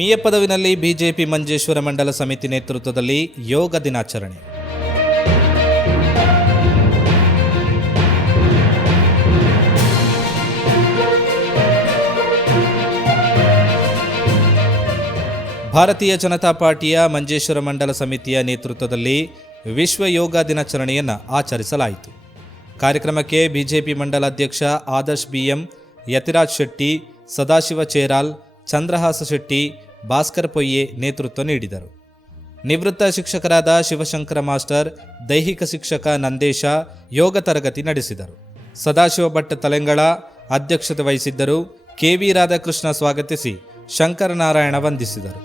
ಮಿಯ ಪದವಿನಲ್ಲಿ BJP Manjeshwar ಮಂಡಲ ಸಮಿತಿ ನೇತೃತ್ವದಲ್ಲಿ ಯೋಗ ದಿನಾಚರಣೆ. ಭಾರತೀಯ ಜನತಾ ಪಾರ್ಟಿಯ ಮಂಜೇಶ್ವರ ಮಂಡಲ ಸಮಿತಿಯ ನೇತೃತ್ವದಲ್ಲಿ ವಿಶ್ವ ಯೋಗ ದಿನಾಚರಣೆಯನ್ನು ಆಚರಿಸಲಾಯಿತು. ಕಾರ್ಯಕ್ರಮಕ್ಕೆ ಬಿಜೆಪಿ ಮಂಡಲ ಅಧ್ಯಕ್ಷ ಆದರ್ಶ್ ಬಿಎಂ, ಯತಿರಾಜ್ ಶೆಟ್ಟಿ, ಸದಾಶಿವ ಚೇರಾಲ್, ಚಂದ್ರಹಾಸ ಶೆಟ್ಟಿ, ಭಾಸ್ಕರ್ ಪೊಯ್ಯೆ ನೇತೃತ್ವ ನೀಡಿದರು. ನಿವೃತ್ತ ಶಿಕ್ಷಕರಾದ ಶಿವಶಂಕರ ಮಾಸ್ಟರ್, ದೈಹಿಕ ಶಿಕ್ಷಕ ನಂದೇಶ ಯೋಗ ತರಗತಿ ನಡೆಸಿದರು. ಸದಾಶಿವ ಭಟ್ ತಲೆಂಗಳ ಅಧ್ಯಕ್ಷತೆ ವಹಿಸಿದ್ದರು. ಕೆವಿ ರಾಧಾಕೃಷ್ಣ ಸ್ವಾಗತಿಸಿ ಶಂಕರನಾರಾಯಣ ವಂದಿಸಿದರು.